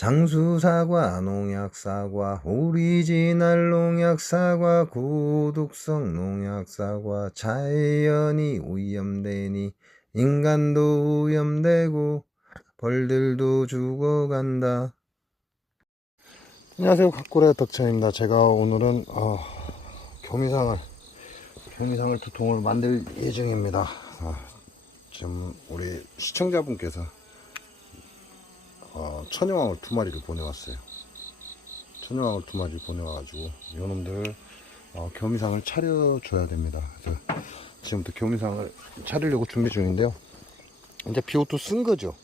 장수사과, 농약사과, 오리지널 농약사과, 고독성 농약사과, 자연이 오염되니 인간도 오염되고 벌들도 죽어간다. 안녕하세요, 각골의 덕천입니다. 제가 오늘은 교미상을 두 통을 만들 예정입니다. 지금 우리 시청자분께서 천여왕을 두 마리를 보내왔어요. 천여왕을 두 마리를 보내와가지고 요놈들 교미상을 차려줘야 됩니다. 그래서 지금부터 교미상을 차리려고 준비 중인데요. 이제 비오토 쓴 거죠.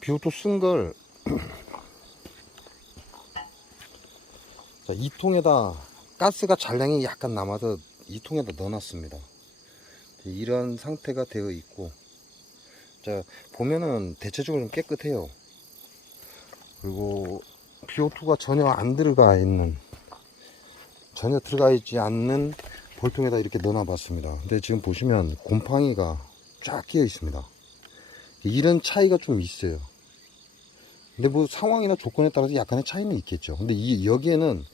비오토 쓴 걸 이 통에다 가스가 잔량이 약간 남아서 이 통에다 넣어놨습니다. 이런 상태가 되어 있고, 자 보면은 대체적으로 좀 깨끗해요. 그리고 비오투가 전혀 들어가 있지 않는 볼통에다 이렇게 넣어놔 봤습니다. 근데 지금 보시면 곰팡이가 쫙 끼어 있습니다. 이런 차이가 좀 있어요. 근데 뭐 상황이나 조건에 따라서 약간의 차이는 있겠죠. 근데 여기에는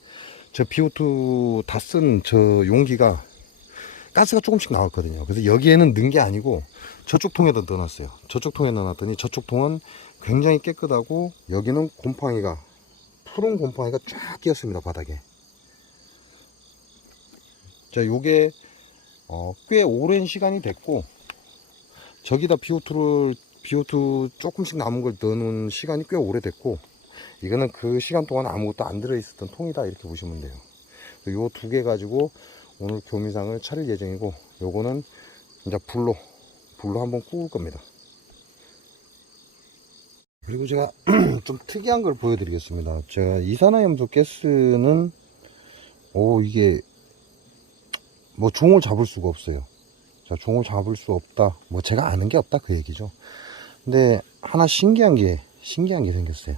저 비오투 다 쓴 저 용기가 가스가 조금씩 나왔거든요. 그래서 여기에는 넣은 게 아니고 저쪽 통에다 넣어놨어요. 저쪽 통에 넣어놨더니 저쪽 통은 굉장히 깨끗하고 여기는 푸른 곰팡이가 쫙 끼었습니다, 바닥에. 자, 요게 꽤 오랜 시간이 됐고, 저기다 비오투 조금씩 남은 걸 넣는 시간이 꽤 오래됐고, 이거는 그 시간 동안 아무것도 안 들어있었던 통이다, 이렇게 보시면 돼요. 요 두 개 가지고 오늘 교미상을 차릴 예정이고, 요거는 이제 불로 한번 구울 겁니다. 그리고 제가 좀 특이한 걸 보여드리겠습니다. 제가 이산화염소 가스는 이게 뭐 종을 잡을 수가 없어요. 자, 종을 잡을 수 없다, 뭐 제가 아는 게 없다, 그 얘기죠. 근데 하나 신기한 게 생겼어요.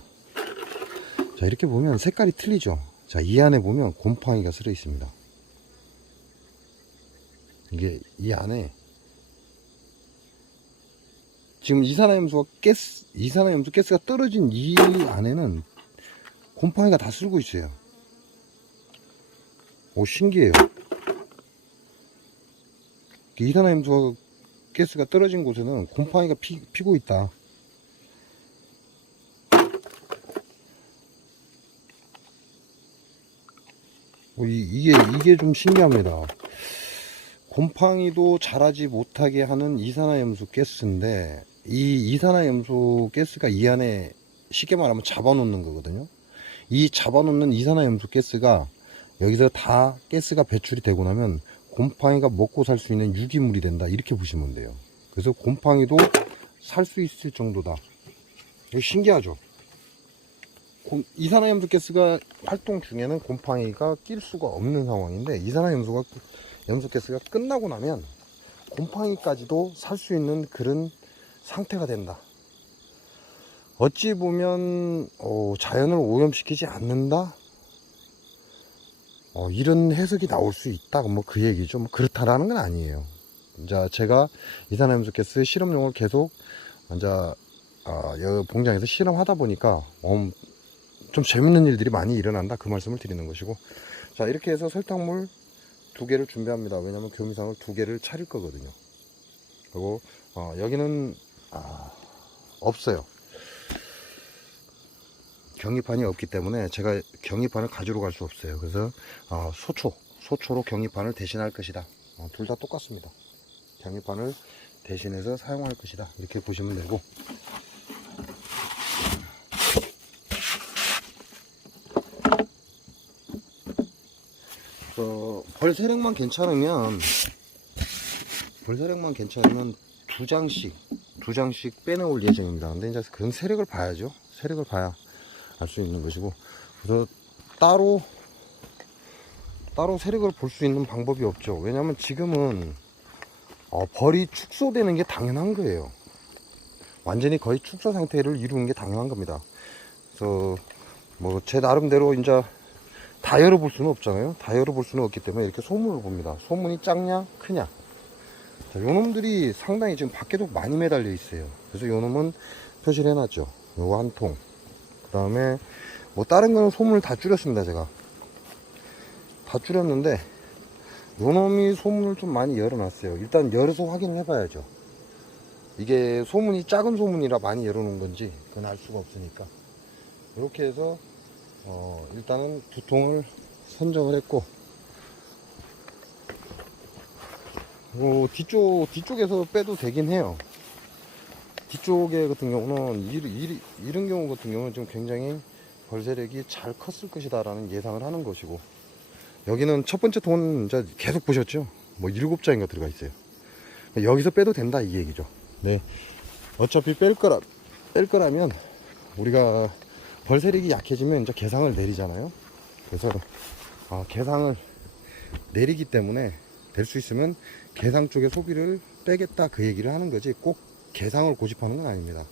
자, 이렇게 보면 색깔이 틀리죠. 자, 이 안에 보면 곰팡이가 쓸어 있습니다. 이게 이 안에 지금 이산화염소 가스가 떨어진 이 안에는 곰팡이가 다 쓸고 있어요. 신기해요. 이산화염소 가스가 떨어진 곳에는 곰팡이가 피고 있다. 이게 좀 신기합니다. 곰팡이도 자라지 못하게 하는 이산화염소 가스인데, 이 이산화염소 가스가 이 안에 쉽게 말하면 잡아놓는 거거든요. 이 잡아놓는 이산화염소 가스가 여기서 다 가스가 배출이 되고 나면 곰팡이가 먹고 살 수 있는 유기물이 된다, 이렇게 보시면 돼요. 그래서 곰팡이도 살 수 있을 정도다. 이거 신기하죠. 이산화염소 가스가 활동 중에는 곰팡이가 낄 수가 없는 상황인데, 이산화염소 가스가 끝나고 나면 곰팡이까지도 살 수 있는 그런 상태가 된다. 어찌 보면 자연을 오염시키지 않는다, 이런 해석이 나올 수 있다, 뭐 그 얘기죠. 뭐 그렇다라는 건 아니에요. 자, 제가 이산화염소 가스 실험용을 계속 여기 공장에서 실험하다 보니까 좀 재밌는 일들이 많이 일어난다, 그 말씀을 드리는 것이고. 자, 이렇게 해서 설탕물 2개를 준비합니다. 왜냐면 교미상을 2개를 차릴 거거든요. 그리고 여기는 없어요. 경리판이 없기 때문에 제가 경리판을 가지러 갈 수 없어요. 그래서 소초로 경리판을 대신할 것이다. 둘 다 똑같습니다. 경리판을 대신해서 사용할 것이다, 이렇게 보시면 되고. 벌 세력만 괜찮으면 두 장씩 빼내올 예정입니다. 근데 이제 그런 세력을 봐야죠. 세력을 봐야 알 수 있는 것이고. 그래서 따로 세력을 볼 수 있는 방법이 없죠. 왜냐하면 지금은 벌이 축소되는 게 당연한 거예요. 완전히 거의 축소 상태를 이루는 게 당연한 겁니다. 그래서 뭐 제 나름대로 이제 다 열어볼 수는 없잖아요. 다 열어볼 수는 없기 때문에 이렇게 소문을 봅니다. 소문이 작냐 크냐. 자, 요놈들이 상당히 지금 밖에도 많이 매달려 있어요. 그래서 요놈은 표시를 해놨죠. 요거 한 통, 다음에 뭐 다른 거는 소문을 다 줄였습니다. 제가 다 줄였는데 요놈이 소문을 좀 많이 열어놨어요. 일단 열어서 확인을 해봐야죠. 이게 소문이 작은 소문이라 많이 열어놓은 건지 그건 알 수가 없으니까. 이렇게 해서 일단은 두 통을 선정을 했고, 뒤쪽에서 빼도 되긴 해요. 뒤쪽에 같은 경우는 이런 경우 같은 경우는 좀 굉장히 벌세력이 잘 컸을 것이다 라는 예상을 하는 것이고, 여기는 첫 번째 통은 이제 계속 보셨죠? 뭐 7장인가 들어가 있어요. 여기서 빼도 된다 이 얘기죠. 네. 어차피 뺄 거라면 우리가 벌세력이 약해지면 이제 개상을 내리잖아요. 그래서 개상을 내리기 때문에 될 수 있으면 개상 쪽에 소비를 빼겠다 그 얘기를 하는 거지, 꼭 개상을 고집하는 건 아닙니다.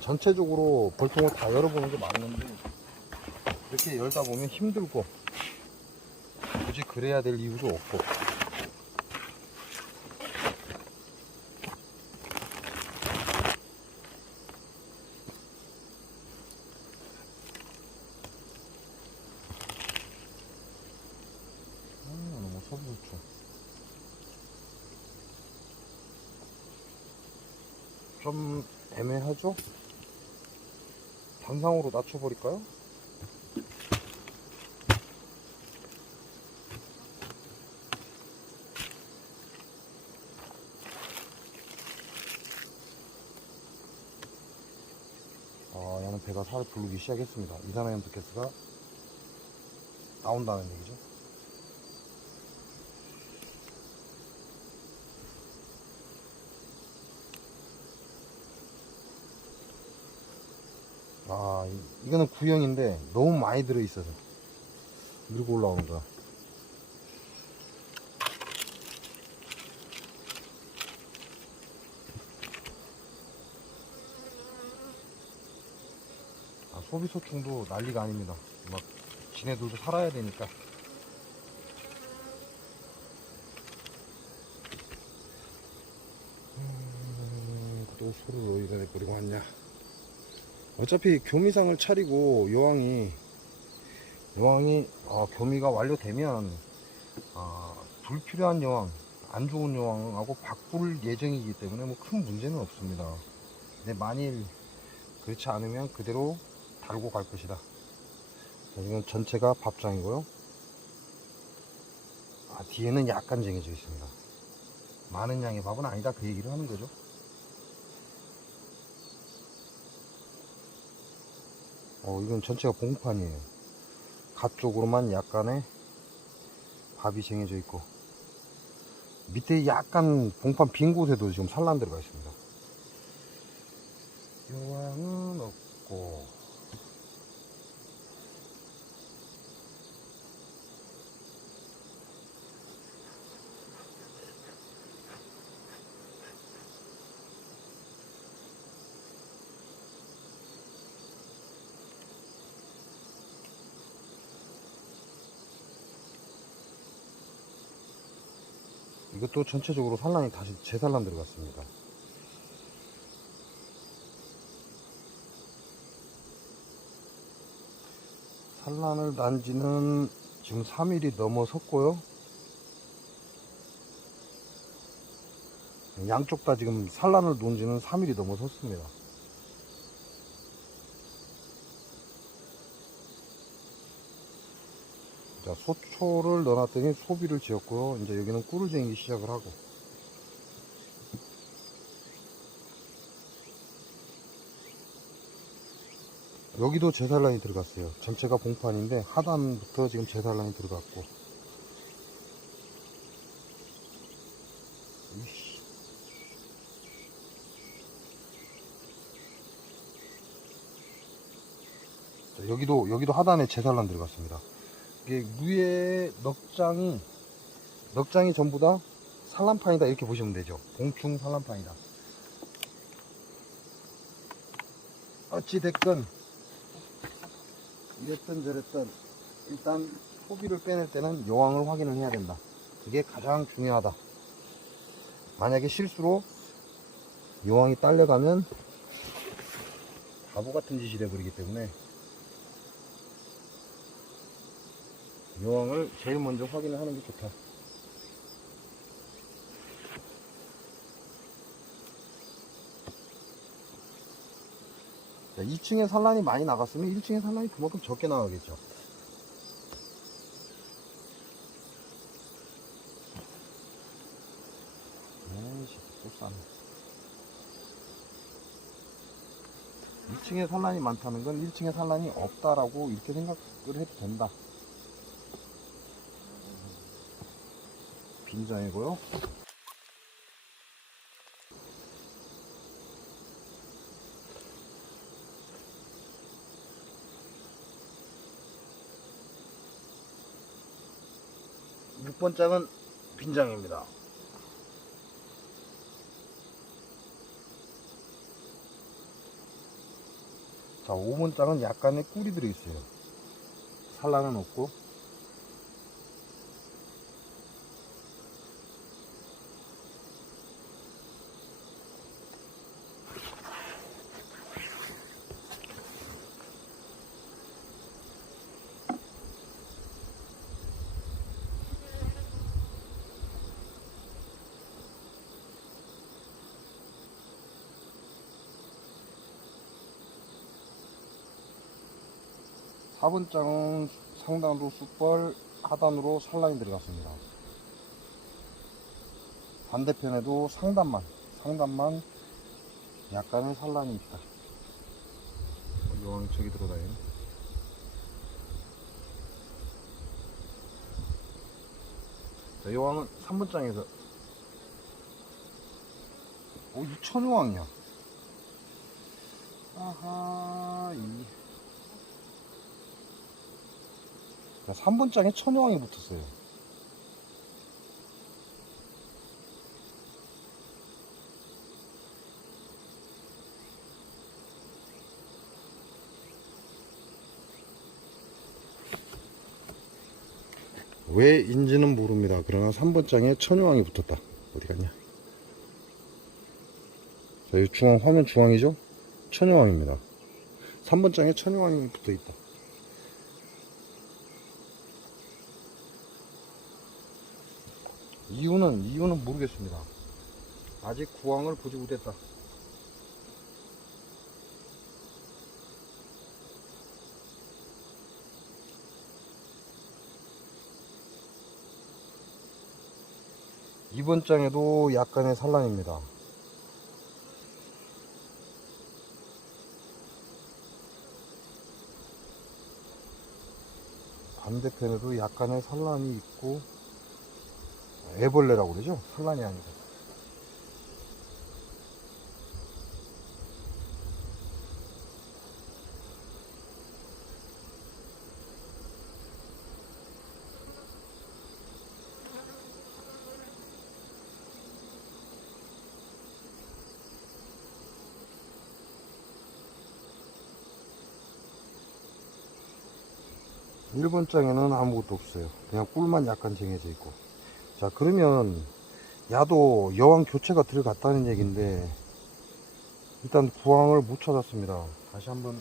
전체적으로 볼통을 다 열어보는 게 맞는데, 이렇게 열다 보면 힘들고 굳이 그래야 될 이유도 없고, 너무 소비좋죠. 좀 애매하죠? 단상으로 낮춰버릴까요? 얘는 배가 살을 부르기 시작했습니다. 이산화염두가스가 나온다는 얘기죠. 이거는 구형인데 너무 많이 들어있어서 밀고 올라오는 거야. 소비소충도 난리가 아닙니다. 막 지네들도 살아야 되니까. 또 소를 어디다 내버리고 왔냐. 어차피 교미상을 차리고 여왕이 교미가 완료되면 불필요한 여왕, 안 좋은 여왕하고 바꿀 예정이기 때문에 뭐 큰 문제는 없습니다. 근데 만일 그렇지 않으면 그대로 달고 갈 것이다. 이건 전체가 밥장이고요. 뒤에는 약간 쟁여져 있습니다. 많은 양의 밥은 아니다 그 얘기를 하는 거죠. 이건 전체가 봉판이에요. 갓 쪽으로만 약간의 밥이 쟁여져 있고, 밑에 약간 봉판 빈 곳에도 지금 산란 들어가 있습니다. 여왕은 없고, 이것도 전체적으로 산란이 다시 재산란 들어갔습니다. 산란을 난 지는 지금 3일이 넘어섰고요. 양쪽 다 지금 산란을 놓은 지는 3일이 넘어섰습니다. 자, 소초를 넣어놨더니 소비를 지었고요. 이제 여기는 꿀을 쟁이기 시작을 하고, 여기도 제살란이 들어갔어요. 전체가 봉판인데 하단부터 지금 제살란이 들어갔고, 자, 여기도 하단에 제살란 들어갔습니다. 이게 위에 넉장이 전부 다 산란판이다 이렇게 보시면 되죠. 봉충 산란판이다. 어찌됐건 이랬든 저랬든 일단 소비를 빼낼 때는 여왕을 확인을 해야 된다. 그게 가장 중요하다. 만약에 실수로 여왕이 딸려가면 바보 같은 짓이 돼버리기 때문에 여왕을 제일 먼저 확인을 하는 게 좋다. 자, 2층에 산란이 많이 나갔으면 1층에 산란이 그만큼 적게 나가겠죠. 에이씨, 또 싸네. 2층에 산란이 많다는 건 1층에 산란이 없다라고 이렇게 생각을 해도 된다. 빈장이고요. 육 번 장은 빈장입니다. 자, 5번 장은 약간의 꿀이 들어있어요. 산란은 없고. 하번 장은 상단으로 쑥벌, 하단으로 산란이 들어갔습니다. 반대편에도 상단만 약간의 산란이 있다. 여왕이 저기 들어다니네. 자, 여왕은 3번 장에서 이 천여왕이야. 아하, 3번 장에 천여왕이 붙었어요. 왜인지는 모릅니다. 그러나 3번 장에 천여왕이 붙었다. 어디 갔냐? 자, 이 화면 중앙이죠? 천여왕입니다. 3번 장에 천여왕이 붙어 있다. 이유는 모르겠습니다. 아직 구황을 보지 못했다. 이번 장에도 약간의 산란입니다. 반대편에도 약간의 산란이 있고, 애벌레라고 그러죠? 산란이 아니고. 일번 장에는 아무것도 없어요. 그냥 꿀만 약간 쟁여져 있고. 자, 그러면 야도 여왕 교체가 들어갔다는 얘기인데 일단 구황을 못 찾았습니다. 다시 한번.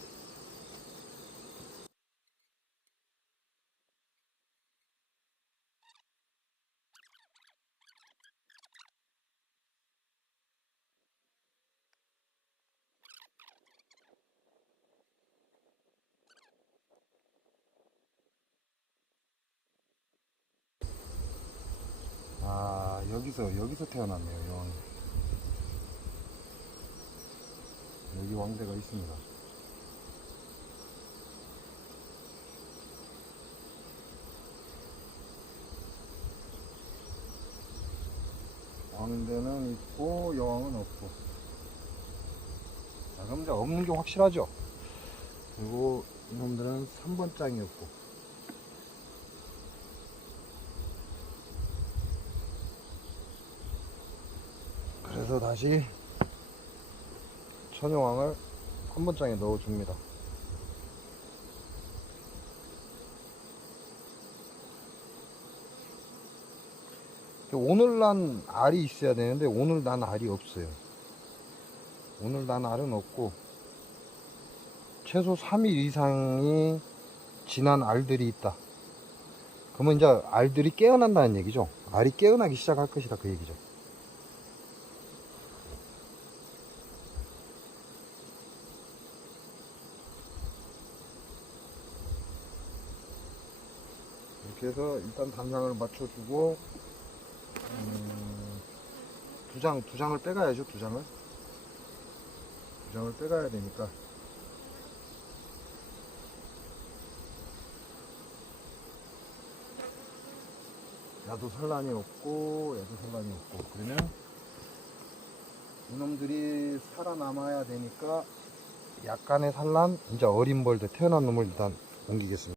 여기서 태어났네요, 여왕이. 여기 왕대가 있습니다. 왕대는 있고 여왕은 없고. 자, 그럼 이제 없는 게 확실하죠. 그리고 이놈들은 3번 장이었고. 그래서 다시 천여왕을 3번 장에 넣어줍니다. 오늘 난 알이 있어야 되는데 오늘 난 알이 없어요. 오늘 난 알은 없고 최소 3일 이상이 지난 알들이 있다. 그러면 이제 알들이 깨어난다는 얘기죠. 알이 깨어나기 시작할 것이다, 그 얘기죠. 이렇게 해서 일단 단상을 맞춰주고 두 장을 빼가야죠. 두 장을 빼가야 되니까 야도 산란이 없고 얘도 산란이 없고, 그러면 이놈들이 살아남아야 되니까 약간의 산란, 이제 어린 벌들 태어난 놈을 일단 옮기겠습니다.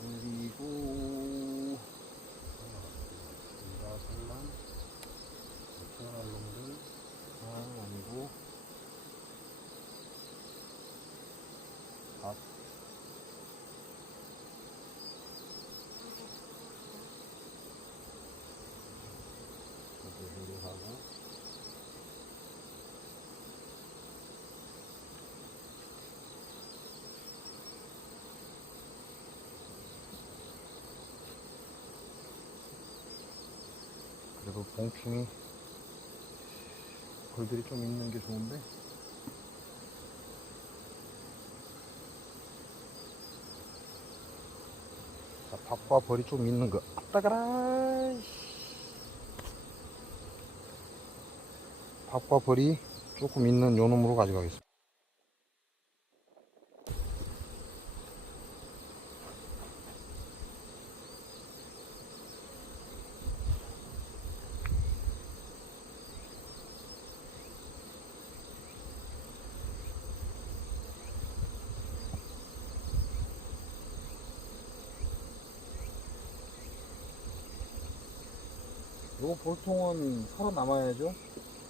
그리고 산란 태어날 놈들 아니고 밥 하고 그리고 봉충이 벌들이 좀 있는 게 좋은데 자, 밥과 벌이 좀 있는 거 아따가라 밥과 벌이 조금 있는 요 놈으로 가져가겠습니다. 요 볼통은 살아남아야죠.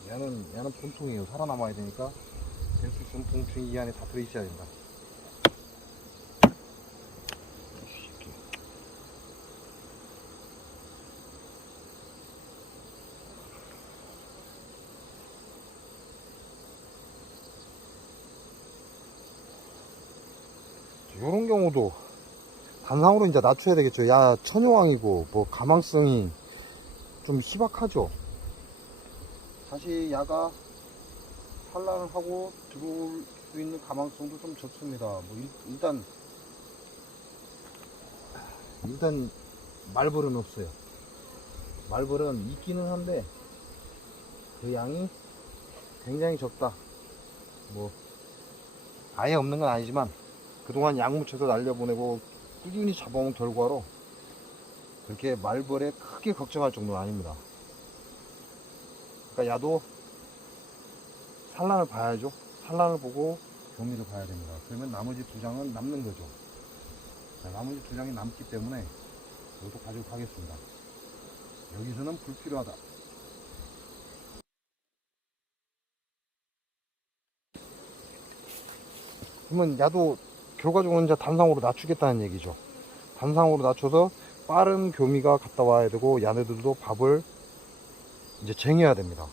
얘는 본통이에요. 살아남아야 되니까 될 수 있으면 봉충이 이 안에 다 들어있어야 된다. 요런 경우도 단상으로 이제 낮춰야 되겠죠. 야, 천여왕이고 뭐 가망성이 좀 희박하죠. 다시 야가 산란을 하고 들어올 수 있는 가망성도 좀 적습니다. 뭐 일단 말벌은 없어요. 말벌은 있기는 한데 그 양이 굉장히 적다. 뭐 아예 없는 건 아니지만 그동안 약 묻혀서 날려보내고 꾸준히 잡아온 결과로 그렇게 말벌에 크게 걱정할 정도는 아닙니다. 그러니까 야도 산란을 봐야죠. 산란을 보고 교미를 봐야 됩니다. 그러면 나머지 두 장은 남는 거죠. 자, 나머지 두 장이 남기 때문에 이것도 가지고 가겠습니다. 여기서는 불필요하다. 그러면 야도 결과적으로 이제 단상으로 낮추겠다는 얘기죠. 단상으로 낮춰서 빠른 교미가 갔다 와야 되고 야네들도 밥을 이제 쟁여야 됩니다.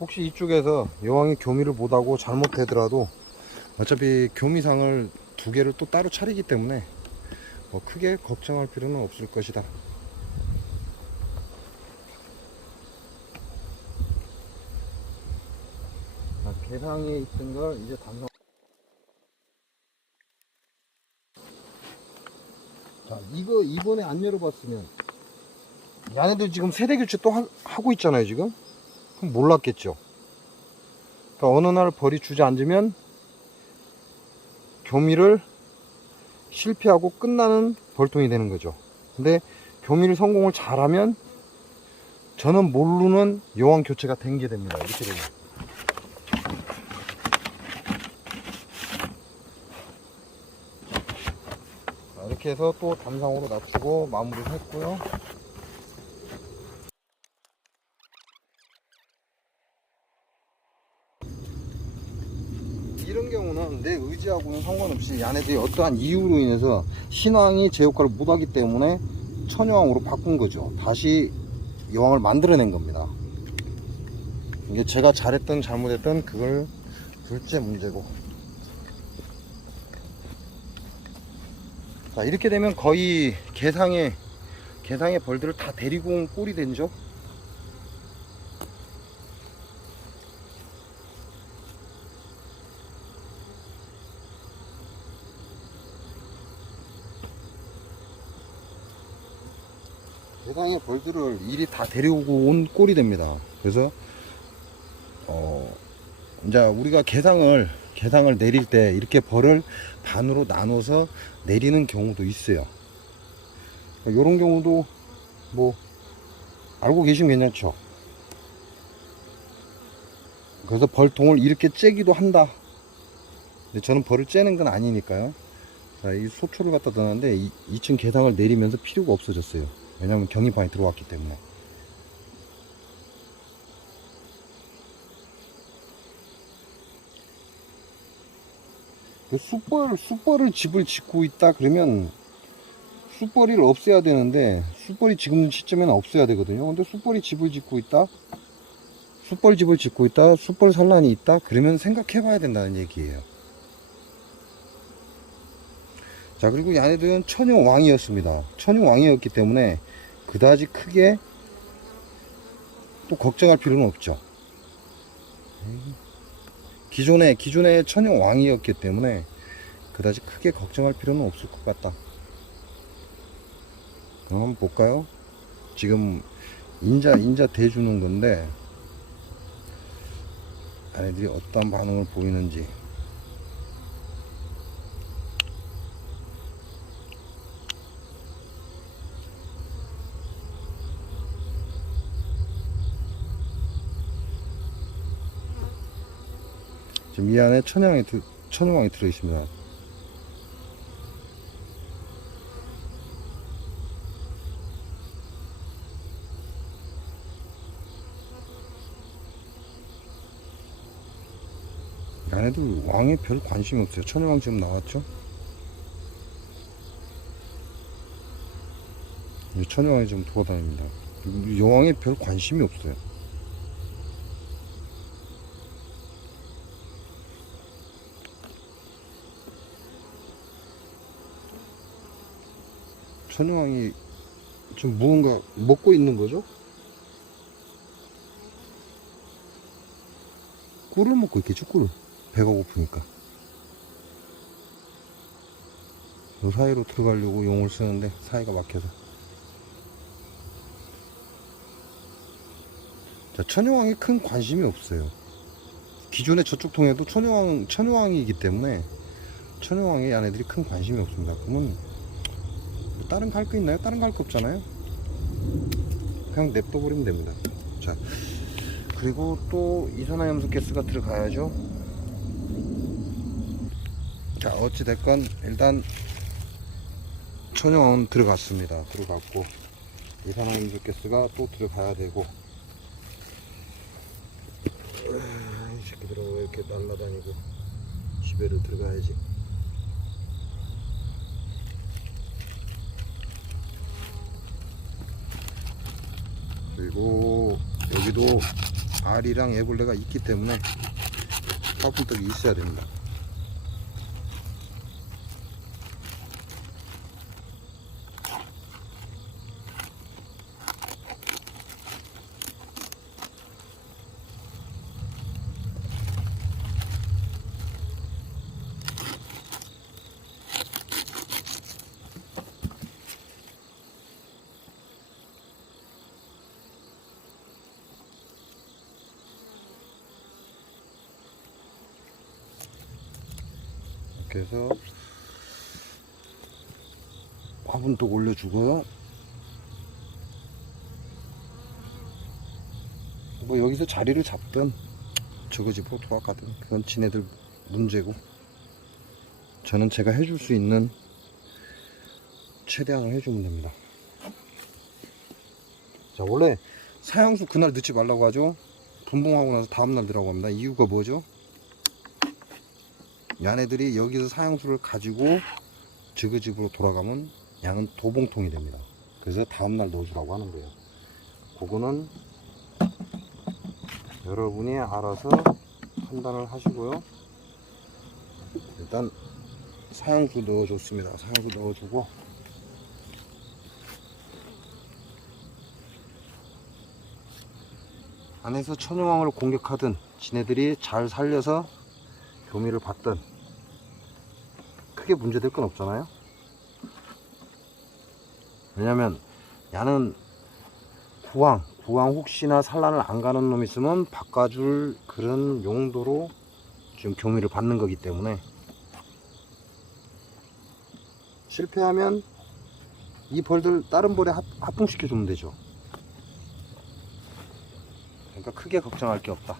혹시 이쪽에서 여왕이 교미를 못하고 잘못되더라도 어차피 교미상을 두 개를 또 따로 차리기 때문에 뭐 크게 걱정할 필요는 없을 것이다. 개상에 있던 걸 이제 단상. 자, 이거 이번에 안 열어봤으면 얘네들 지금 세대 교체 또 하고 있잖아요 지금. 그럼 몰랐겠죠. 그러니까 어느 날 벌이 주저앉으면 교미를 실패하고 끝나는 벌통이 되는 거죠. 근데 교미를 성공을 잘하면 저는 모르는 여왕 교체가 된 게 됩니다. 이렇게 되면. 이렇게 해서 또 단상으로 낮추고 마무리를 했고요. 이런 경우는 내 의지하고는 상관없이 얘네들이 어떠한 이유로 인해서 신왕이 제 역할을 못하기 때문에 천여왕으로 바꾼 거죠. 다시 여왕을 만들어낸 겁니다. 이게 제가 잘했던 잘못했던 그걸 둘째 문제고. 자, 이렇게 되면 거의 개상의 벌들을 다 데리고 온 꼴이 된죠. 개상의 벌들을 일이 다 데리고 온 꼴이 됩니다. 그래서 이제 우리가 개상을 내릴 때 이렇게 벌을 반으로 나눠서 내리는 경우도 있어요. 이런 경우도 뭐 알고 계시면 괜찮죠. 그래서 벌통을 이렇게 째기도 한다. 근데 저는 벌을 째는 건 아니니까요. 자, 이 소초를 갖다 넣었는데 2층 개상을 내리면서 필요가 없어졌어요. 왜냐하면 경입판이 들어왔기 때문에. 숯벌을 집을 짓고 있다 그러면 숯벌이를 없애야 되는데 숯벌이 지금 시점에는 없애야 되거든요. 근데 숯벌이 집을 짓고 있다, 숯벌 집을 짓고 있다, 숯벌 산란이 있다 그러면 생각해 봐야 된다는 얘기예요. 자, 그리고 얘네들은 천여왕이었습니다. 천여왕이었기 때문에 그다지 크게 또 걱정할 필요는 없죠. 기존에 천여왕이었기 때문에 그다지 크게 걱정할 필요는 없을 것 같다. 그럼 한번 볼까요? 지금 인자 대주는 건데 아이들이 어떤 반응을 보이는지. 지금 이 안에 천여왕이 들어있습니다. 얘네들 왕에 별 관심이 없어요. 천여왕 지금 나왔죠? 천여왕이 지금 돌아다닙니다. 여왕에 별 관심이 없어요. 천여왕이 지금 무언가 먹고 있는 거죠? 꿀을 먹고 있겠죠, 꿀을. 배가 고프니까. 요 사이로 들어가려고 용을 쓰는데 사이가 막혀서. 자, 천여왕이 큰 관심이 없어요. 기존의 저쪽 통에도 천여왕이기 때문에 천여왕에 얘네들이 큰 관심이 없습니다. 그러면 뭐 다른 갈 거 있나요? 다른 갈 거 없잖아요. 그냥 냅둬 버리면 됩니다. 자, 그리고 또 이산화염소 가스가 들어가야죠. 자, 어찌됐건 일단 천여왕은 들어갔습니다. 들어갔고 이산화염소 가스가 또 들어가야 되고. 이 새끼들은 왜 이렇게 날라다니고. 집에를 들어가야지. 그리고 여기도 알이랑 애벌레가 있기 때문에 까불떡이 있어야 됩니다. 이렇게 해서 화분도 올려주고요. 뭐 여기서 자리를 잡든 저거 집으로 돌아가든 그건 지네들 문제고, 저는 제가 해줄 수 있는 최대한을 해주면 됩니다. 자, 원래 사양수 그날 넣지 말라고 하죠. 분봉하고 나서 다음날 넣으라고 합니다. 이유가 뭐죠? 얘네들이 여기서 사양수를 가지고 저그 집으로 돌아가면 양은 도봉통이 됩니다. 그래서 다음날 넣어주라고 하는 거예요. 그거는 여러분이 알아서 판단을 하시고요. 일단 사양수 넣어줬습니다. 사양수 넣어주고, 안에서 천여왕을 공격하든 지네들이 잘 살려서 교미를 받든 크게 문제될 건 없잖아요. 왜냐면 야는 구왕 혹시나 산란을 안 가는 놈 있으면 바꿔줄 그런 용도로 지금 교미를 받는 거기 때문에, 실패하면 이 벌들 다른 벌에 합봉시켜 주면 되죠. 그러니까 크게 걱정할 게 없다.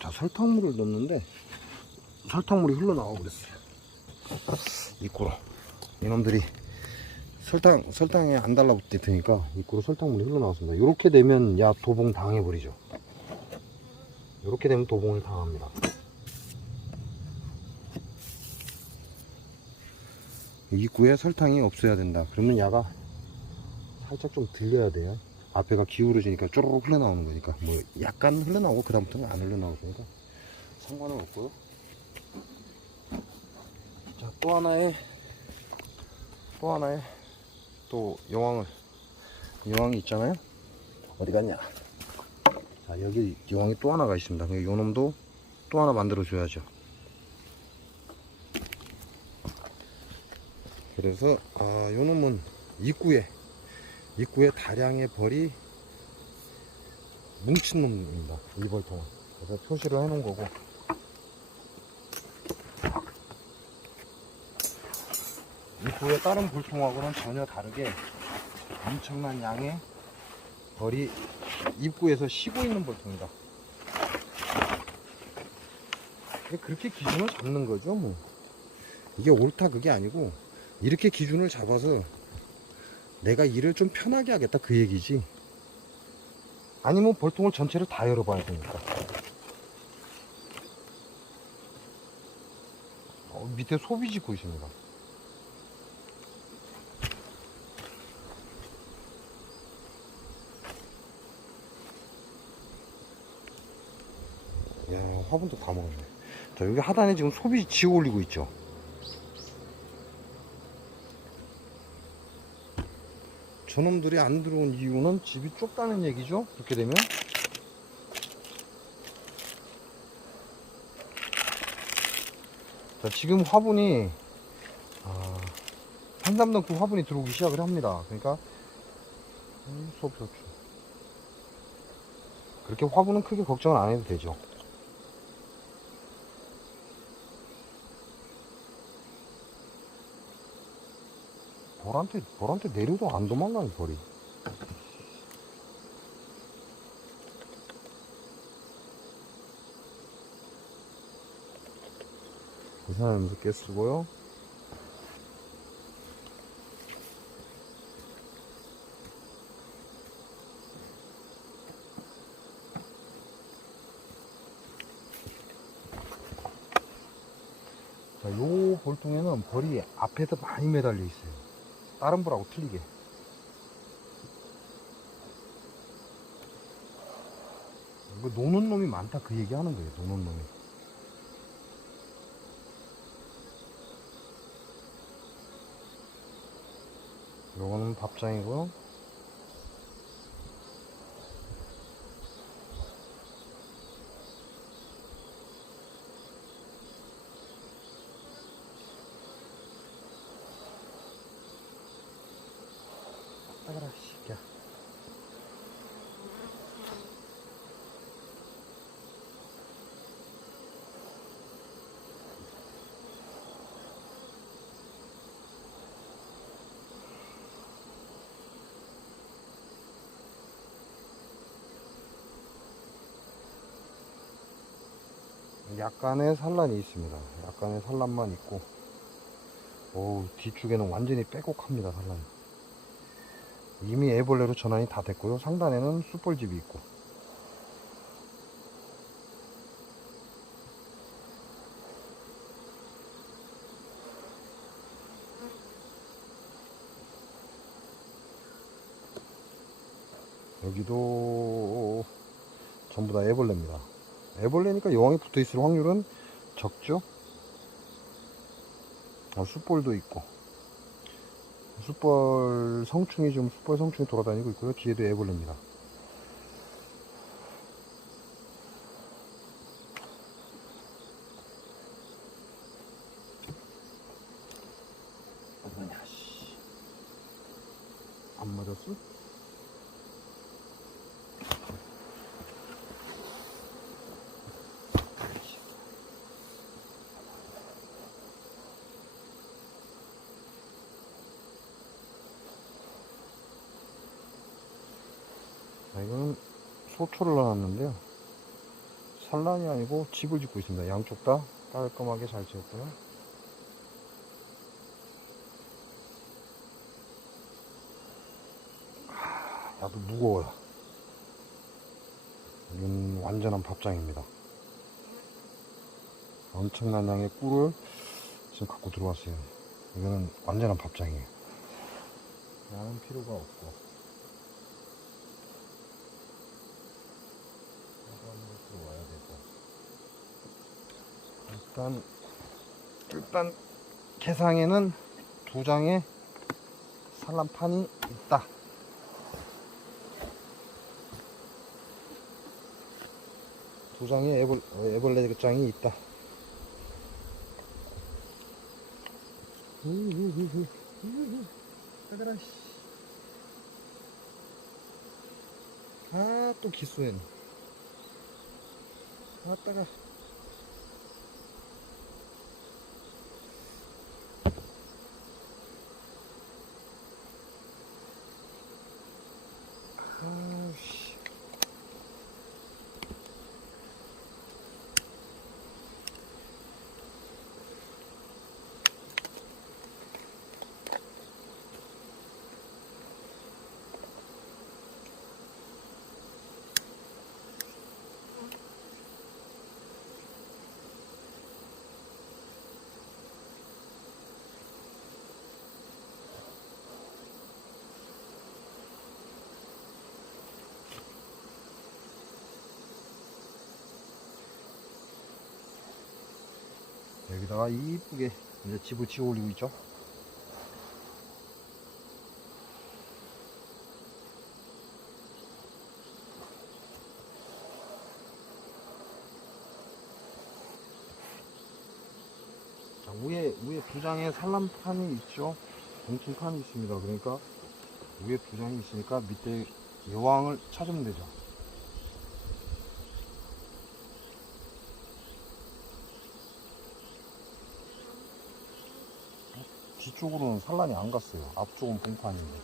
자, 설탕물을 넣었는데 설탕물이 흘러나와 버렸어요. 입구로 이놈들이 설탕에 안 달라붙으니까 입구로 설탕물이 흘러나왔습니다. 이렇게 되면 야 도봉 당해버리죠. 이렇게 되면 도봉을 당합니다. 입구에 설탕이 없어야 된다. 그러면 야가 살짝 좀 들려야 돼요. 앞에가 기울어지니까 쪼르륵 흘러나오는 거니까, 뭐 약간 흘러나오고 그 다음부터는 안 흘러나오니까 상관은 없고요. 자, 또 하나의 또 여왕이 있잖아요. 어디 갔냐? 자, 여기 여왕이 또 하나가 있습니다. 요 놈도 또 하나 만들어 줘야죠. 그래서 요 놈은 입구에 다량의 벌이 뭉친 놈입니다. 이 벌통은. 그래서 표시를 해 놓은 거고, 입구에 다른 벌통하고는 전혀 다르게 엄청난 양의 벌이 입구에서 쉬고 있는 벌통이다. 그렇게 기준을 잡는 거죠. 뭐 이게 옳다 그게 아니고, 이렇게 기준을 잡아서 내가 일을 좀 편하게 하겠다 그 얘기지, 아니면 벌통을 전체를 다 열어봐야 되니까. 밑에 소비 짓고 있습니다. 야, 화분도 다 먹었네. 자, 여기 하단에 지금 소비 지어 올리고 있죠. 저놈들이 안 들어온 이유는 집이 좁다는 얘기죠. 그렇게 되면 자, 지금 화분이 한삼덕 화분이 들어오기 시작을 합니다. 그러니까 수업소출 그렇게 화분은 크게 걱정을 안 해도 되죠. 벌한테 내려도 안 도망가는 벌이. 이 사람이 꽤 쓰고요. 자, 요 볼통에는 벌이 앞에서 많이 매달려 있어요. 다른 벌하고 틀리게. 이거 노는 놈이 많다 그 얘기 하는 거예요. 노는 놈이. 요거는 밥장이고요. 약간의 산란이 있습니다. 약간의 산란만 있고, 오, 뒤쪽에는 완전히 빼곡합니다, 산란이. 이미 애벌레로 전환이 다 됐고요. 상단에는 숯벌집이 있고. 여기도 전부 다 애벌레입니다. 애벌레니까 여왕이 붙어 있을 확률은 적죠. 숯벌도 있고, 숯벌 성충이 지금 숯벌 성충이 돌아다니고 있고요. 뒤에도 애벌레입니다. 뭐냐, 씨. 안 맞았어? 이거는 소초를 넣어놨는데요. 산란이 아니고 집을 짓고 있습니다. 양쪽 다 깔끔하게 잘 지었고요. 나도 무거워요. 이건 완전한 밥장입니다. 엄청난 양의 꿀을 지금 갖고 들어왔어요. 이거는 완전한 밥장이에요. 나는 필요가 없고. 들어와야 되고. 일단 개상에는 2장의 산란판이 있다. 두 장의 애벌레 장이 있다. 얘들아, 또 기수엔. 따가. 씨. 여기다가 이쁘게 이제 집을 지어 올리고 있죠. 자, 위에 2장의 산란판이 있죠. 공층판이 있습니다. 그러니까 위에 2장이 있으니까 밑에 여왕을 찾으면 되죠. 뒤쪽으로는 산란이 안 갔어요. 앞쪽은 봉판인데.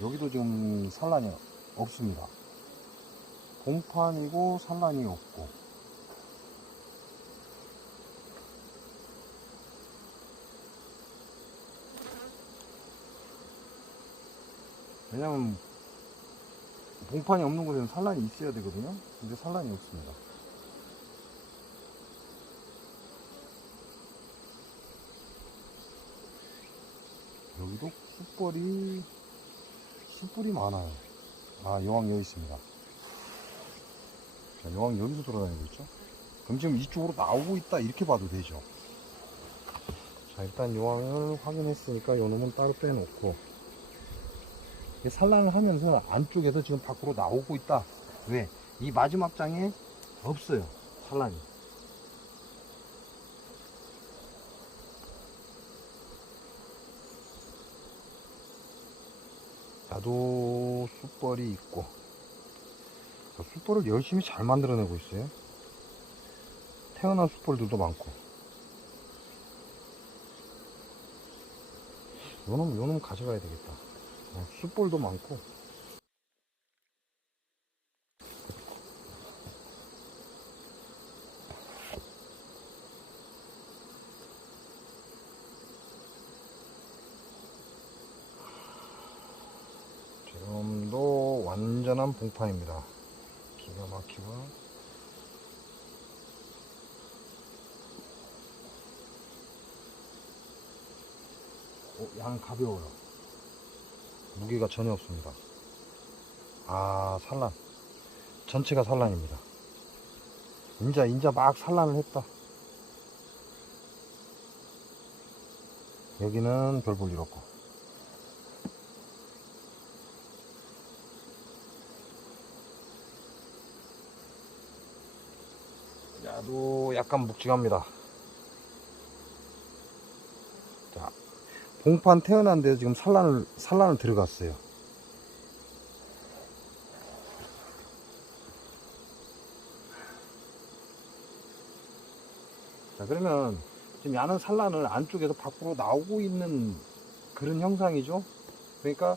여기도 지금 산란이 없습니다. 봉판이고 산란이 없고. 왜냐면 봉판이 없는 곳에는 산란이 있어야 되거든요. 근데 산란이 없습니다. 여기도 숯불이 많아요. 여왕 여기 있습니다. 자, 여왕 여기서 돌아다니고 있죠. 그럼 지금 이쪽으로 나오고 있다 이렇게 봐도 되죠. 자, 일단 여왕을 확인했으니까 요 놈은 따로 빼놓고, 산란을 하면서 안쪽에서 지금 밖으로 나오고 있다. 왜? 이 마지막 장에 없어요, 산란이. 나도 숯벌이 있고, 숯벌을 열심히 잘 만들어내고 있어요. 태어난 숯벌들도 많고. 요놈 가져가야 되겠다. 숯벌도 많고. 지금도 완전한 봉판입니다. 기가 막히고. 양 가벼워요. 무게가 전혀 없습니다. 아, 산란. 전체가 산란입니다. 인자 막 산란을 했다. 여기는 별 볼 일 없고. 야도 약간 묵직합니다. 자, 봉판 태어난 데서 지금 산란을 들어갔어요. 자, 그러면 지금 야는 산란을 안쪽에서 밖으로 나오고 있는 그런 형상이죠. 그러니까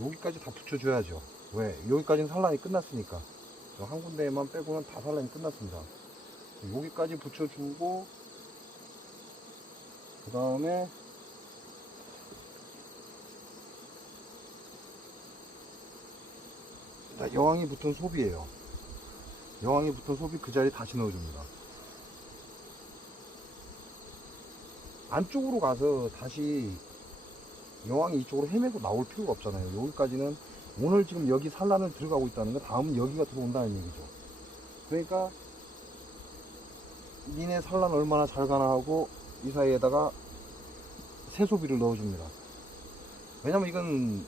여기까지 다 붙여줘야죠. 왜? 여기까지는 산란이 끝났으니까. 한 군데만 빼고는 다 산란이 끝났습니다. 여기까지 붙여주고, 그 다음에 여왕이 붙은 소비예요. 여왕이 붙은 소비 그 자리에 다시 넣어줍니다. 안쪽으로 가서 다시 여왕이 이쪽으로 헤매고 나올 필요가 없잖아요. 여기까지는 오늘 지금 여기 산란을 들어가고 있다는 거, 다음은 여기가 들어온다는 얘기죠. 그러니까 니네 산란 얼마나 잘 가나 하고 이 사이에다가 새소비를 넣어줍니다. 왜냐면 이건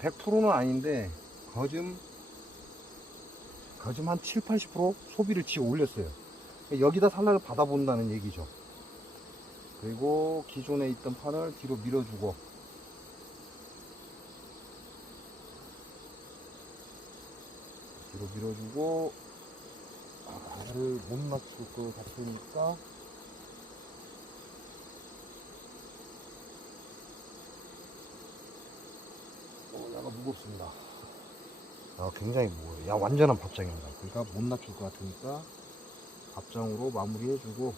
100%는 아닌데 거즘 한 7, 80% 소비를 지어 올렸어요. 여기다 산란을 받아본다는 얘기죠. 그리고 기존에 있던 판을 뒤로 밀어주고, 알을 못 맞출 것 같으니까 야가 무겁습니다. 굉장히 무거워요. 야, 완전한 밥장입니다. 그러니까 못 낮출 것 같으니까 밥장으로 마무리해주고.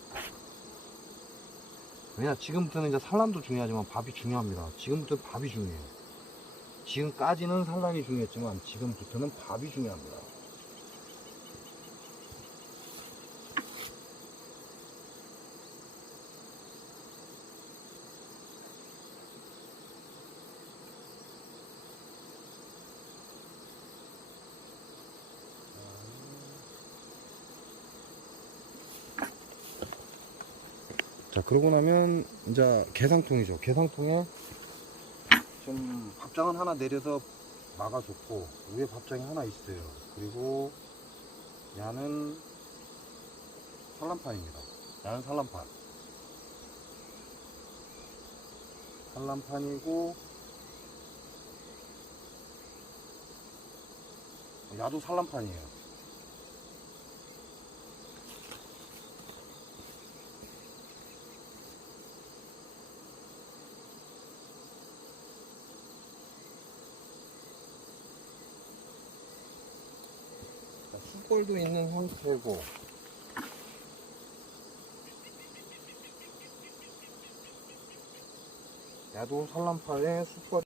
왜냐, 지금부터는 이제 산란도 중요하지만 밥이 중요합니다. 지금부터 밥이 중요해요. 지금까지는 산란이 중요했지만 지금부터는 밥이 중요합니다. 자, 그러고 나면 이제 개상통이죠. 개상통에 좀 밥장은 하나 내려서 막아줬고, 위에 밥장이 하나 있어요. 그리고 야는 산란판입니다. 야는 산란판이고, 야도 산란판이에요. 숯벌도 있는 상태고, 야도 산란판에 숯벌,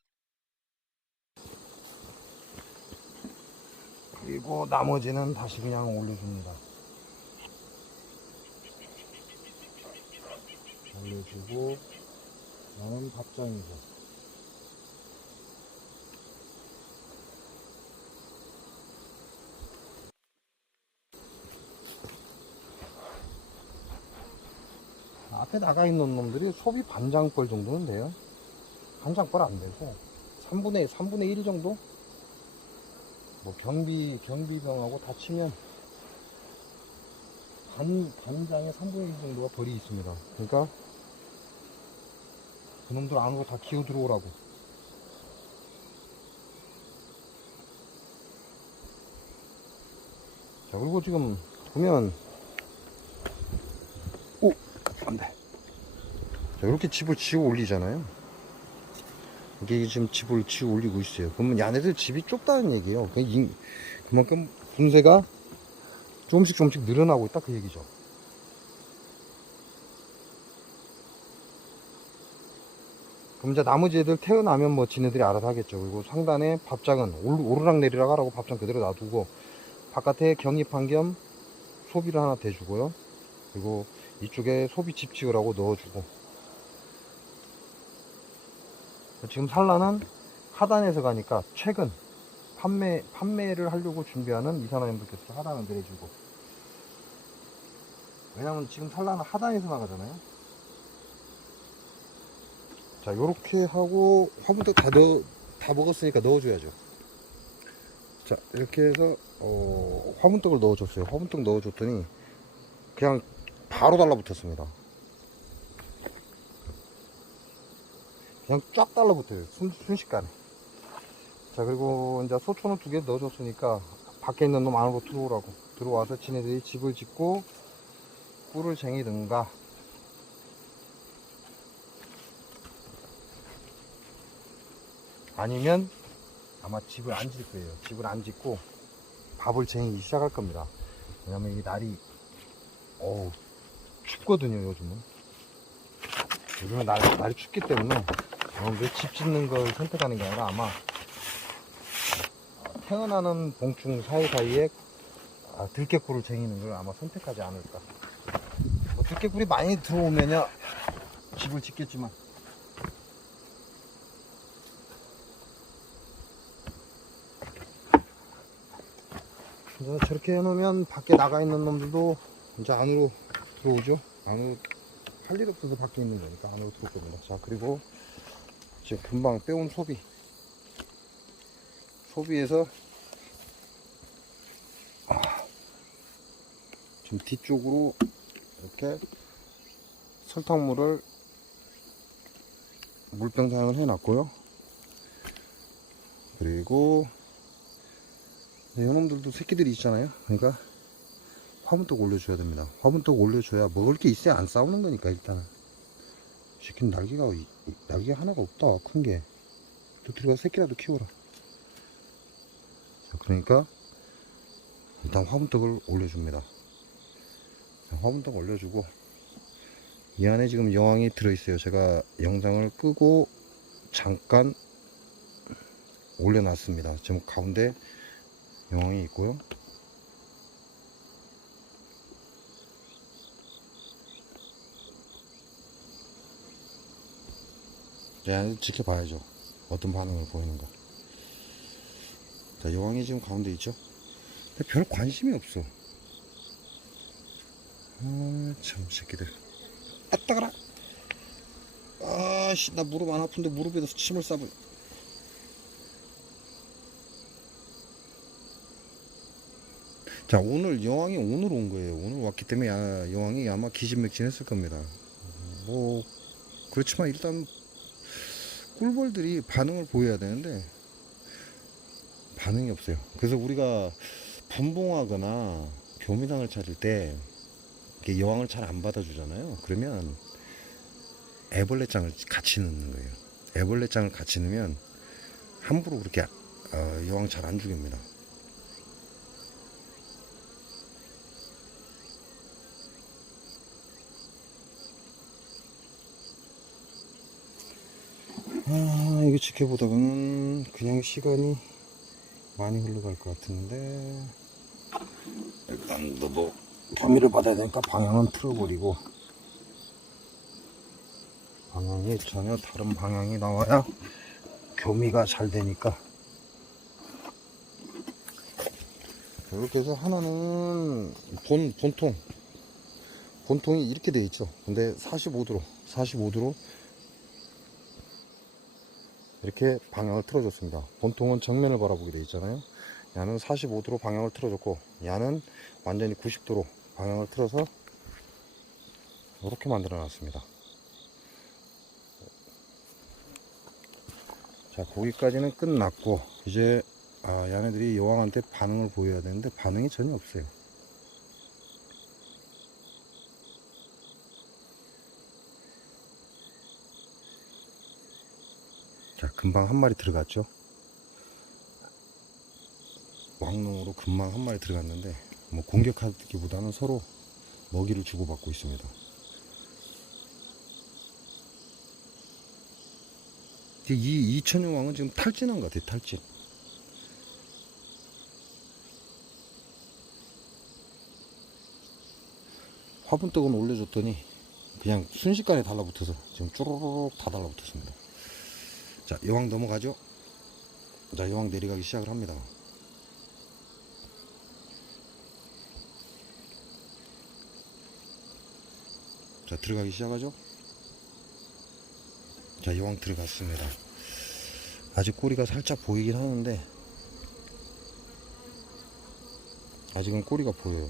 그리고 나머지는 다시 그냥 올려줍니다. 올려주고, 나는 밥장이고. 앞에 나가 있는 놈들이 소비 반장벌 정도는 돼요. 반장벌 안 되고 3분의 1 정도? 뭐 경비병하고 다 치면 반장의 3분의 1 정도가 벌이 있습니다. 그러니까 그놈들 안으로 다 기어 들어오라고. 자, 그리고 지금 보면, 안돼. 자, 이렇게 집을 지어 올리잖아요. 이게 지금 집을 지어 올리고 있어요. 그러면 야네들 집이 좁다는 얘기예요. 그만큼 분쇄가 조금씩 늘어나고 있다, 그 얘기죠. 그럼 이제 나머지 애들 태어나면 뭐 지네들이 알아서 하겠죠. 그리고 상단에 밥장은 오르락 내리락 하라고 밥장 그대로 놔두고, 바깥에 경입한 겸 소비를 하나 대주고요. 그리고 이쪽에 소비 집 지으라고 넣어주고. 지금 산란은 하단에서 가니까 최근 판매를 하려고 준비하는 이사장님들께서 하단을 내려주고. 왜냐면 지금 산란은 하단에서 나가잖아요. 자, 요렇게 하고 화분도 다 먹었으니까 넣어줘야죠. 자, 이렇게 해서 화분떡을 넣어줬어요. 화분떡 넣어줬더니 그냥 바로 달라붙었습니다. 그냥 쫙 달라붙어요. 순식간에. 자, 그리고 이제 소초는 2개 넣어줬으니까 밖에 있는 놈 안으로 들어와서 지네들이 집을 짓고 꿀을 쟁이든가, 아니면 아마 집을 안 짓을 거예요. 집을 안 짓고 밥을 쟁이기 시작할 겁니다. 왜냐면 이 날이 춥거든요. 요즘은 날이 춥기 때문에 여러분들 집 짓는 걸 선택하는 게 아니라 아마 태어나는 봉충 사이사이에 들깨꿀을 쟁이는 걸 아마 선택하지 않을까. 뭐 들깨꿀이 많이 들어오면야 집을 짓겠지만, 저렇게 해놓으면 밖에 나가 있는 놈들도 이제 안으로 들어오죠. 안으로 할 일 없어서 밖에 있는 거니까 안으로 들어올 겁니다. 자, 그리고 지금 금방 빼온 소비에서 지금 뒤쪽으로 이렇게 설탕물을 물병 사용을 해 놨고요. 그리고 이놈들도 새끼들이 있잖아요. 그러니까 화분떡 올려줘야 됩니다. 화분떡 올려줘야 먹을 게 있어야 안 싸우는 거니까. 일단은 새끼는 날개가 하나가 없다. 큰게 또 들어가서 새끼라도 키워라. 자, 그러니까 일단 화분떡을 올려줍니다. 자, 화분떡 올려주고, 이 안에 지금 여왕이 들어있어요. 제가 영상을 끄고 잠깐 올려놨습니다. 지금 가운데 여왕이 있고요. 자, 지켜봐야죠. 어떤 반응을 보이는가. 자, 여왕이 지금 가운데 있죠. 근데 별 관심이 없어. 참 새끼들. 따가라. 아씨, 나 무릎 안 아픈데 무릎에다 침을 싸버. 자, 오늘 여왕이 오늘 온 거예요. 오늘 왔기 때문에 여왕이 아마 기진맥진했을 겁니다. 뭐 그렇지만 일단 꿀벌들이 반응을 보여야 되는데 반응이 없어요. 그래서 우리가 분봉하거나 교미당을 찾을 때 여왕을 잘 안 받아주잖아요. 그러면 애벌레장을 같이 넣는 거예요. 애벌레장을 같이 넣으면 함부로 그렇게 여왕 잘 안 죽입니다. 이거 지켜보다가는 그냥 시간이 많이 흘러갈 것 같은데, 일단 너도 교미를 받아야 되니까 방향은 틀어버리고, 방향이 전혀 다른 방향이 나와야 교미가 잘 되니까. 이렇게 해서 하나는 본통이 이렇게 되어 있죠. 근데 45도로 이렇게 방향을 틀어줬습니다. 본통은 정면을 바라보게 되어 있잖아요. 야는 45도로 방향을 틀어줬고, 야는 완전히 90도로 방향을 틀어서 이렇게 만들어 놨습니다. 자, 거기까지는 끝났고, 이제 얘네들이 여왕한테 반응을 보여야 되는데 반응이 전혀 없어요. 자, 금방 한 마리 들어갔죠. 왕농으로 금방 한 마리 들어갔는데, 뭐 공격하기보다는 서로 먹이를 주고받고 있습니다. 이 천여왕은 지금 탈진한 것 같아요. 탈진. 화분떡은 올려줬더니 그냥 순식간에 달라붙어서 지금 쪼르륵 다 달라붙었습니다. 자, 여왕 넘어가죠. 자, 여왕 내려가기 시작을 합니다. 자, 들어가기 시작하죠. 자, 여왕 들어갔습니다. 아직 꼬리가 살짝 보이긴 하는데 아직은 꼬리가 보여요.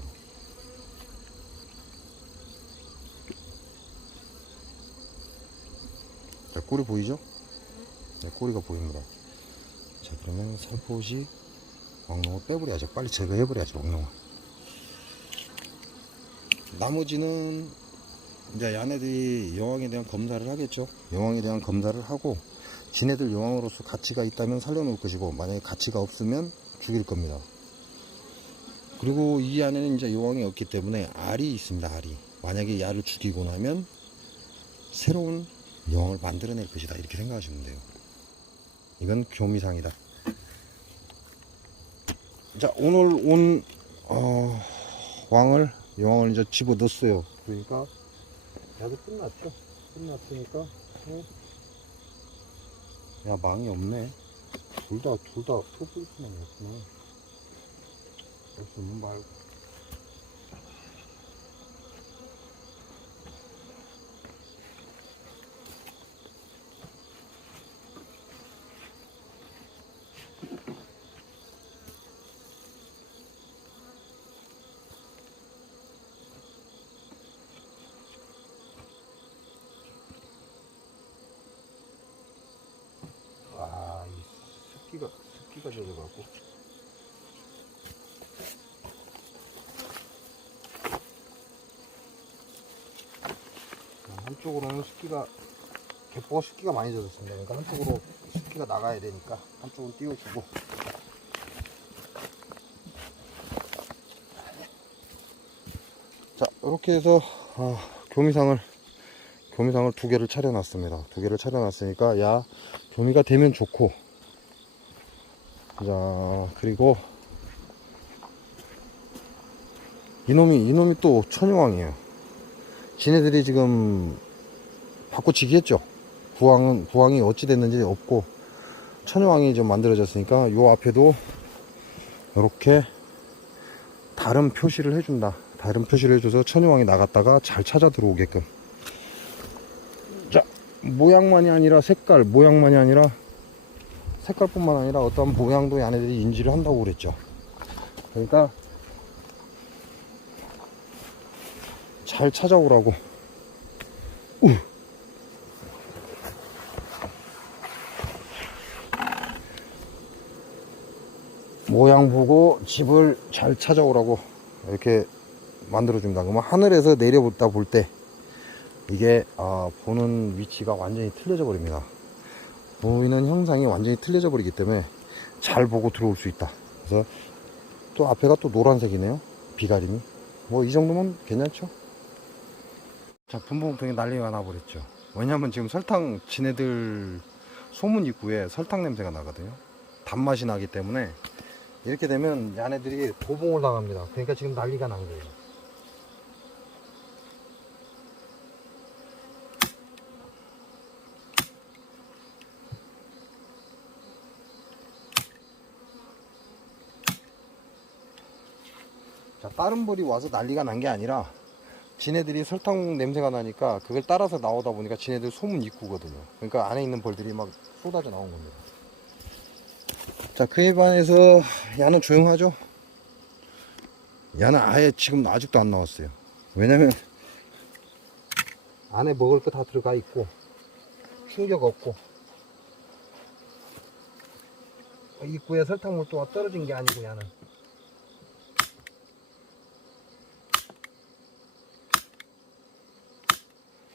자, 꼬리 보이죠? 네, 꼬리가 보입니다. 자, 그러면 살포시 왕농어 빼버려야죠. 빨리 제거해버려야죠, 왕농어. 나머지는 이제 얘네들이 여왕에 대한 검사를 하겠죠. 여왕에 대한 검사를 하고 지네들 여왕으로서 가치가 있다면 살려놓을 것이고, 만약에 가치가 없으면 죽일 겁니다. 그리고 이 안에는 이제 여왕이 없기 때문에 알이 있습니다. 알이. 만약에 야를 죽이고 나면 새로운 여왕을 만들어낼 것이다, 이렇게 생각하시면 돼요. 이건 교미상이다. 자, 오늘 온 여왕을 이제 집어 넣었어요. 그러니까 야도 끝났죠. 끝났으니까 야, 망이 없네. 둘 다 소불수만 없구나. 없으면 말고. 아, 이 습기가 젖어갖고. 한쪽으로는 갯보가 습기가 많이 젖었습니다. 그러니까 한쪽으로 습기가 나가야 되니까 한쪽은 띄워주고. 자, 이렇게 해서 교미상을 2개를 차려놨습니다. 2개를 차려놨으니까 야 교미가 되면 좋고, 자, 그리고 이놈이 또 천여왕이에요. 지네들이 지금 바꿔치기 했죠. 부왕이 어찌 됐는지 없고 천여왕이 좀 만들어졌으니까 요 앞에도 이렇게 다른 표시를 해준다. 다른 표시를 해줘서 천여왕이 나갔다가 잘 찾아 들어오게끔. 자, 모양만이 아니라 색깔뿐만 아니라 어떤 모양도 얘네들이 인지를 한다고 그랬죠. 그러니까 잘 찾아오라고. 모양 보고 집을 잘 찾아오라고 이렇게 만들어줍니다. 그러면 하늘에서 내려보다 볼 때 이게 보는 위치가 완전히 틀려져 버립니다. 보이는 형상이 완전히 틀려져 버리기 때문에 잘 보고 들어올 수 있다. 그래서 또 앞에가 또 노란색이네요. 비가림이. 뭐 이 정도면 괜찮죠. 자, 분봉통에 난리가 나버렸죠. 왜냐면 지금 지네들 소문 입구에 설탕 냄새가 나거든요. 단맛이 나기 때문에 이렇게 되면 얘네들이 도봉을 당합니다. 그러니까 지금 난리가 난 거예요. 자, 다른 벌이 와서 난리가 난 게 아니라 지네들이 설탕 냄새가 나니까 그걸 따라서 나오다 보니까 지네들 소문 입구거든요. 그러니까 안에 있는 벌들이 막 쏟아져 나온 겁니다. 자, 그에 반해서 야는 조용하죠. 야는 아예 지금 아직도 안 나왔어요. 왜냐면 안에 먹을 거 다 들어가 있고 충격 없고 입구에 설탕물도가 떨어진 게 아니고 야는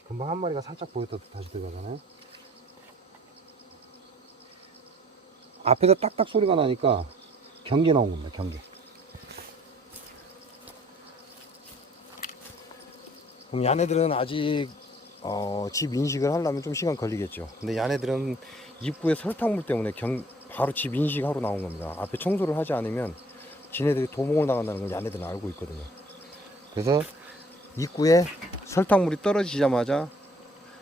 금방 한 마리가 살짝 보였다 다시 들어가잖아요. 앞에서 딱딱 소리가 나니까 경계 나온 겁니다. 경계. 그럼 얘네들은 아직 집 인식을 하려면 좀 시간 걸리겠죠. 근데 얘네들은 입구에 설탕물 때문에 바로 집 인식하러 나온 겁니다. 앞에 청소를 하지 않으면 지네들이 도목을 나간다는 걸 얘네들은 알고 있거든요. 그래서 입구에 설탕물이 떨어지자마자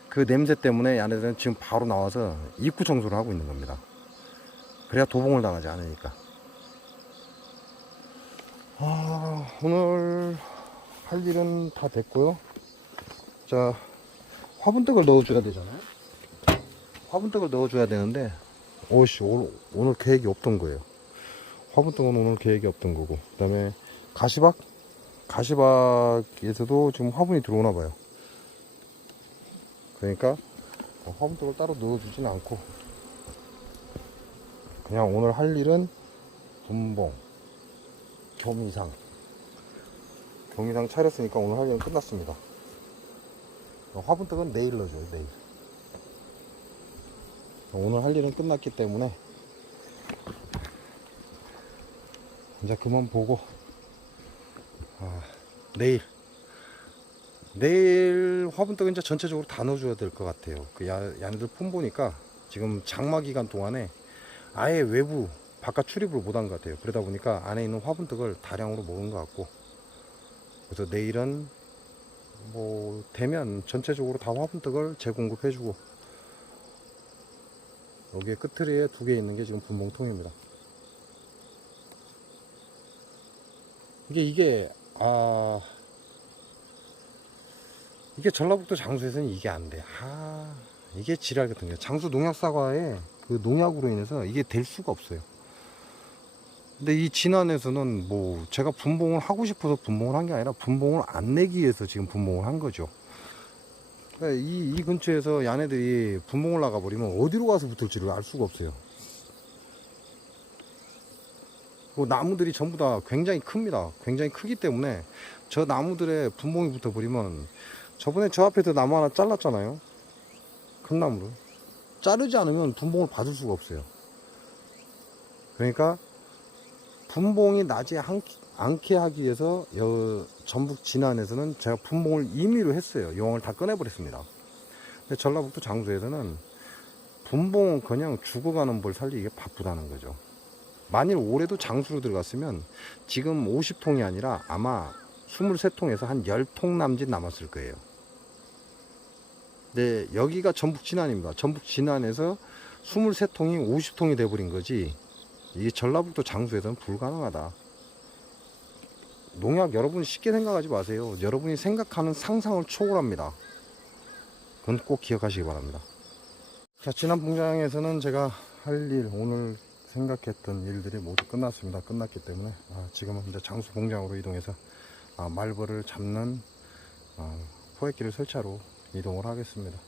그 냄새 때문에 얘네들은 지금 바로 나와서 입구 청소를 하고 있는 겁니다. 그래야 도봉을 당하지 않으니까. 오늘 할 일은 다 됐고요. 자, 화분떡을 넣어줘야 되잖아요. 화분떡을 넣어줘야 되는데, 오늘 계획이 없던 거예요. 화분떡은 오늘 계획이 없던 거고, 그 다음에 가시박에서도 지금 화분이 들어오나 봐요. 그러니까 화분떡을 따로 넣어주진 않고, 그냥 오늘 할 일은 분봉, 교미상 차렸으니까 오늘 할 일은 끝났습니다. 화분떡은 내일 넣어줘요. 내일. 오늘 할 일은 끝났기 때문에 이제 그만 보고 내일 화분떡은 이제 전체적으로 다 넣어줘야 될 것 같아요. 그 야네들 품 보니까 지금 장마 기간 동안에 아예 외부 바깥 출입을 못한 것 같아요. 그러다 보니까 안에 있는 화분떡을 다량으로 먹은 것 같고, 그래서 내일은 뭐 되면 전체적으로 다 화분떡을 재공급해주고, 여기에 끝트리에 2개 있는 게 지금 분봉통입니다. 이게 전라북도 장수에서는 이게 안 돼. 이게 지랄 같은 게 장수 농약사과에 그 농약으로 인해서 이게 될 수가 없어요. 근데 이 진안에서는 뭐 제가 분봉을 하고 싶어서 분봉을 한 게 아니라 분봉을 안 내기 위해서 지금 분봉을 한 거죠. 그러니까 이 근처에서 야네들이 분봉을 나가버리면 어디로 가서 붙을지를 알 수가 없어요. 그 나무들이 전부 다 굉장히 큽니다. 굉장히 크기 때문에 저 나무들의 분봉이 붙어버리면, 저번에 저 앞에도 나무 하나 잘랐잖아요. 큰 나무를 자르지 않으면 분봉을 받을 수가 없어요. 그러니까 분봉이 나지 않게 하기 위해서 전북 진안에서는 제가 분봉을 임의로 했어요. 용을 다 꺼내버렸습니다. 근데 전라북도 장수에서는 분봉은 그냥 죽어가는 벌 살리기가 바쁘다는 거죠. 만일 올해도 장수로 들어갔으면 지금 50통이 아니라 아마 23통에서 한 10통 남짓 남았을 거예요. 네, 여기가 전북 진안입니다. 전북 진안에서 23통이 50통이 돼버린 거지, 이게 전라북도 장수에서는 불가능하다. 농약 여러분 쉽게 생각하지 마세요. 여러분이 생각하는 상상을 초월합니다. 그건 꼭 기억하시기 바랍니다. 자, 진안 봉장에서는 제가 할 일, 오늘 생각했던 일들이 모두 끝났습니다. 끝났기 때문에 지금은 이제 장수 봉장으로 이동해서 말벌을 잡는 포획기를 설치하러 이동을 하겠습니다.